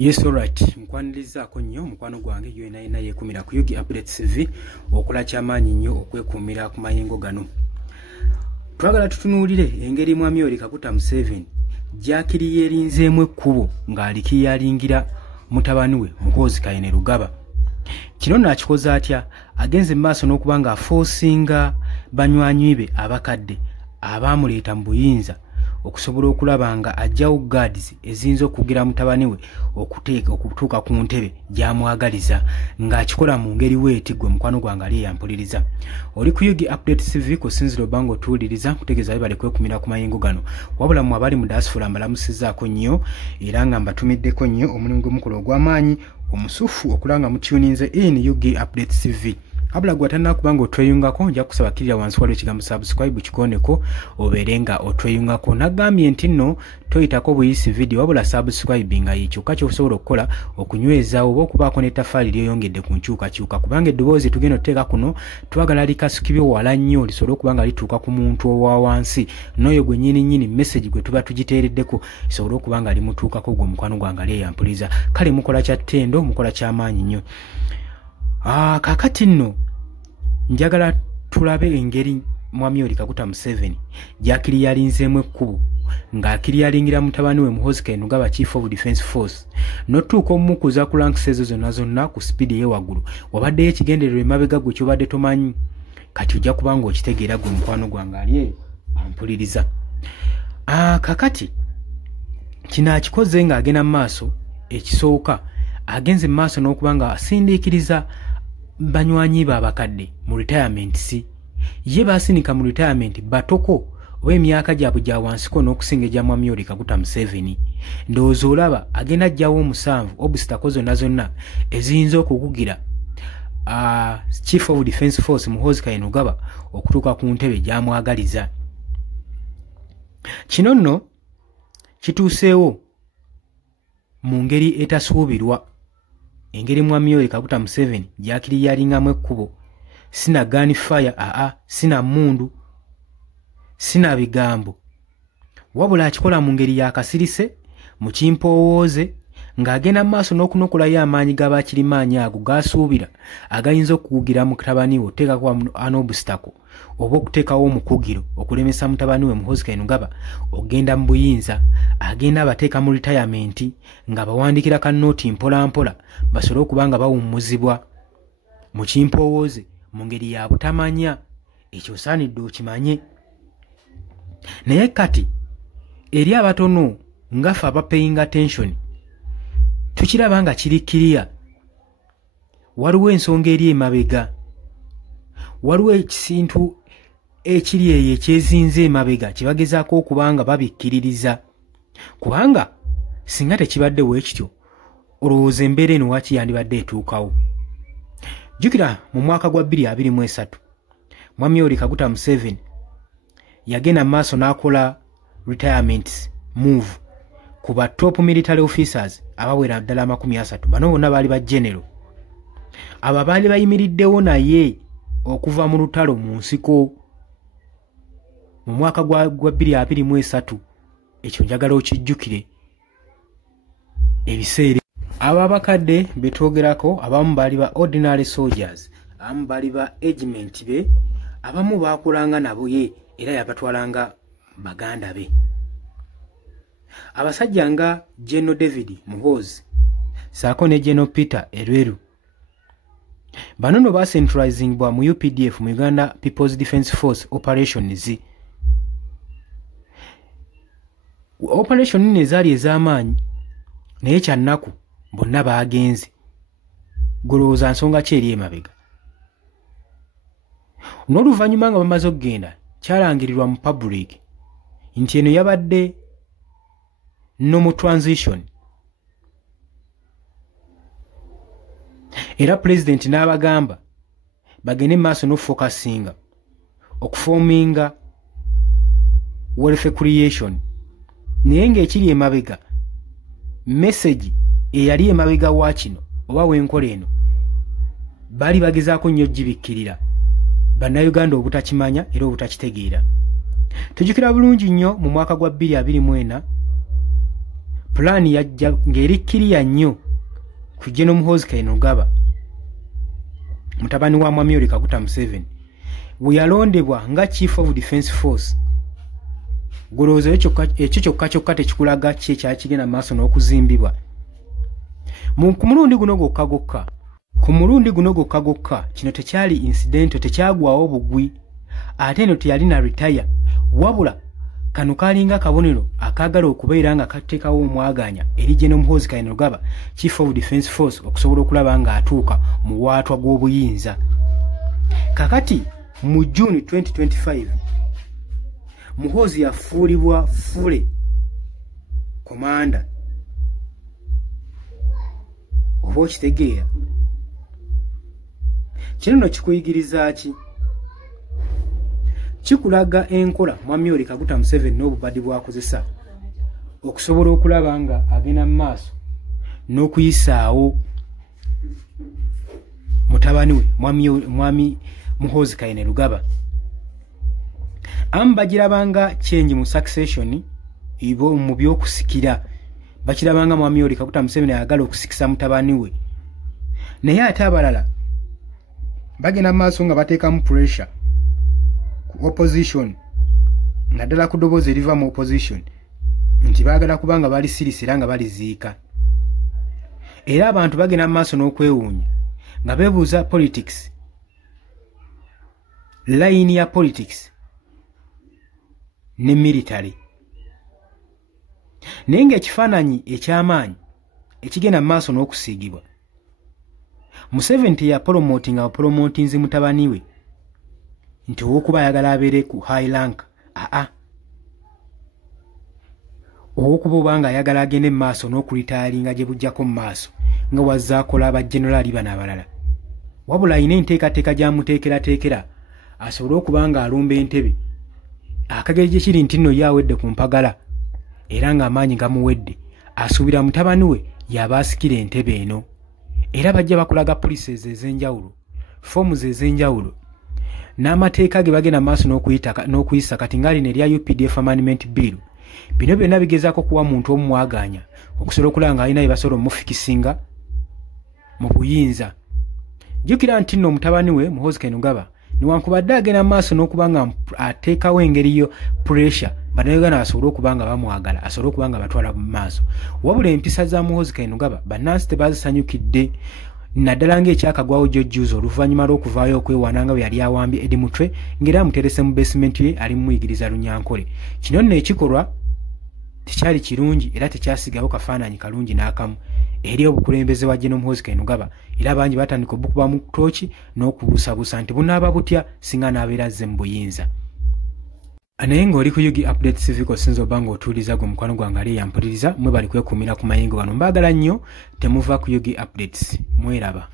Yes, alright. Nkwanirizaako nnyo mukwano gwange yena yeekumira ku Yugi Updates TV okola kyamaanyi nnyo okwekuumira ku mayengo gano. Twagala tutunuulire engeri Mwami Yoweri Kaguta Museveni gy'akiri yeerinzeemu ekkubo ng'alikiyalingira mutabani we Muhoozi Kainerugaba. Kino n'akikoze atya agenze mu maaso n'okuba ng'afoosinga banywanyi be abakadde abaamuleeta mu buyinza okusobola okulaba nga ajjawo guards eziyinza okugira mutabani we okutuuka ku ntebe gy'amwagaliza ng'akikola mu ngeri weeti gwe mukwano gwange ali eyampuliriza. Oli ku Yugi Updates TV kusinzira obanga otuwuliriza kutegeeza bibale kwekumira ku mayengo gano. Wabula mu abali mu diaspora mbalamusizaako nnyo era nga mbatumiddeko nnyo omulimu gw'omukolo ogw'amaanyi omusufu okulanga mutuninze in Yugi Updates TV. Kabla gwatana kubanga otweyungako nja kusaba kirya wansi waliwo ekigambo subscribe kikoneko oberenga otweyungako. Nagambye nti nno toyitako buyisi video wabula subscribe nga yikyuka ky'osobola okukola okunyweza oba okubaako n'ettafaali lyeyongedde ku nkyukakyuka kubanga eddoboozi tugenda oteeka kuno twagala likasukibwe wala nnyo lisobole okubanga lituuka ku muntu owa wansi n'oyo gwe nnyini message gwe tuba tugiteereddeko isobole okubanga limutuukako gwe mukwano gwange ali eyampuliza. Kale mukola kya ttendo mukola ky'amaanyi nnyo. Kakati nno njagala tulabe engeri Mwami Yoweri Kaguta Museveni gy'akiri yalinzeemu ekkubo ng'akiri yalingira mutabani we Muhoozi Kainerugaba Chief of Defence Force n'otuuka omumukuza ku ranks ezo zonna ku speed ye waggulu wabaddeyo ekigendererwa emabega gwe kyobadde tomanyi kati ojja kuba ng'okitegeera gwe mukwano gwange ali eyo ampuliriza. Kakati kino akikoze ng'agenda mu maaso ekisooka agenze mu maaso n'okuba nga asindiikiriza banywanyi be abakadde mu retirement ye baasinika mu retirement batoko oba emyaka gyabwe gya wansiko n'okusinga egya Mwami Yoweri Kaguta Museveni. Ndowooza olaba agenda ajjawo 7 obusitako zonna eziyinza okukugira Chief of Defence Force Muhoozi Kainerugaba okutuuka ku ntebe gy'amwagaliza. Kino nno kituuseewo mu ngeri etasuubirwa. Engeri Mwami Yoweri Kaguta Museveni gy'akiri yalingamu ekkubo sina gunfire sina mundu sina bigambo wabula akikola mu ngeri yakasirise mu kimpowooze ng'agenda mu maaso n'okunokolayo amaanyi g'abakirimaanyi ago gasuubira agayinza okukugira mutabani we oteekako anobusitako oba okuteekawo omukugiro okulemesa mutabani we Muhoozi Kainerugaba ogenda mu buyinza agenda abateeka mu retirement nga bawandiikira kannooti mpolampola basobole okuba nga bawummuzibwa mu kimpowooze mu ngeri ya butamanya. Ekyo osaanidde okimanye. Naye kati eri abatono ngaffe aba paying attention tukiraba nga kiri kiriya waliwo ensonga eri emabega waliwo ekisintu ekiri eyo ekyezinze emabega kibagezaako okuba nga babikkiririza kubanga singa tekibadde weekityo olowooza embeera eno waki yandibadde etuukawo. Jjukira mu mwaka gwa 2023 Mwami Yoweri Kaguta Museveni yagenda mu maaso n'akola retirement move ku ba top military officers abawera ddala 30. Bano bonna baali ba general aba baali bayimiriddewo naye okuva mu lutalo mu nsiko mu mwaka gwa 2023. Ekyo njagala okijjukire ebiseera ababakadde betwogerako abamu baali ba ordinary soldiers abamu baali ba regiment be abamu baakulanga nabo ye era yabatwalanga baganda be. Abasajja nga General David Muhoozi saako ne General Peter Elweru bano no bacentralizingibwa mu UPDF mu Uganda People's Defence Force operations. Operation nne zaali ez'amaanyi naye kyannaku bonna baagenze. Golowooza nsonga ki eri emabega. N'oluvannyuma nga bamaze okugenda kyalangirirwa mu public nti eno yabadde no mu transition era president n'abagamba bagende maaso n'ofocusinga okuforminga wealth creation. Naye ng'ekiri emabega message eyali emabega wa kino oba w'enkola eno baali bagezaako nnyo gibikkirira bannayuganda obutakimanya era obutakitegeera. Tujjukira bulungi nnyo mu mwaka gwa 2024 plan yajja ng'erikkiriya nnyo ku General Muhoozi Kainerugaba mutabani wa Mwami Yoweri Kaguta Museveni bwe yalondebwa nga Chief of Defence Force. Gulowooza ekyo kyokka tekikulaga ki ekyakigenda maaso n'okuzimbibwa ku mulundi guno gokka kino tekyali incident, tekyagwawo bugwi, ate eno teyalina retire, wabula kano kalinga kabonero akagala okubeera nga kateekawo omwaganya eri General Muhoozi Kainerugaba Chief of Defence Force okusobola okulaba nga atuuka mu waatwa gw'obuyinza. Kakati mu June 2025 Muhoozi yafuulibwa fule komanda. Oba okitegeera kino no kikuyigiriza ki? Kikulaga enkola Mwami Yoweri Kaguta Museveni n'obubadi bwakozesa okusobola okulaba nga agenda mu maaso n'okuyisaawo mutabani we Mwami Muhoozi Kainerugaba. Bagirabanga change mu succession ibo mu by'okusikira, bakirabanga Mwami Yoweri Kaguta Museveni ayagala okusikisa mutabani we, naye ate abalala bagenda maaso nga bateekamu pressure ku opposition, naddala ku ddoboozi eriva mu opposition nti baagala kubanga bali sirisi era nga baliziika. Era abantu bagenda maaso n'okwewuunya nga beebuuza politics, line ya politics ne military. Naye ng'ekifaananyi eky'amaanyi ekigenda maaso n'okusiigibwa, Museveni teyapolomotinga apolomotinzi mutabani we nti ow'okuba ayagala abeere ku high rank, ow'okuba obanga ayagala agende mu maaso n'okulitaalinga gye bujjako mu maaso nga wazzaakola abajenerali bano abalala, wabula alina enteekateeka gy'amuteekerateekera asobole okuba nga alumba entebe. Akageri gye kiri nti nno ye awedde ku mpagala era ng'amaanyi gamuwedde, asuubira mutabani we y'aba asikira entebe eno. Era bajja bakulaga policies ez'enjawulo, forms ez'enjawulo n'amateeka ge bagenda maaso n'okuyisa kati ng'ali ne lya UPDF Amendment Bill. Bino byonna bigezaako kuwa muntu omumwaganya okusobola okulaba nga alina bye basobola omufikisinga mu buyinza. Jjukira nti nno mutabani we Muhoozi Kainerugaba newankubadde agenda maaso n'okuba nga ateekawo engeri yo pressure bannayuganda asobole okuba nga bamwagala, asobole okuba nga batwala mu maaso, wabula empisa za Muhoozi Kainerugaba bannansi tebazisanyukidde, naddala ng'ekyakagwawo jjojjuuzo oluvannyuma lw'okuvaayo okwewaana nga bwe yali awambye Eddie Mutwe ng'era amuterese mu basement ye ali mumuyigiriza Lunyankole. Kino nno ekikolwa tekyali kirungi era tekyasigawo kafaananyi kalungi n'akamu eri obukulembeze wa General Muhoozi Kainerugaba, era bangi batandika obukuba mu ttooki n'okubuusabuusa nti bunaaba butya singa n'abeera azze mu buyinza. Naye ng'oli ku Yugi Updates TV kosinza oba ng'otuuliza gwe mukwano gwange ali yampuliriza, mwe bali kwekuumira ku mayingo gano. Mbaagala nnyo, temuva ku Yugi Updates. Mweraba.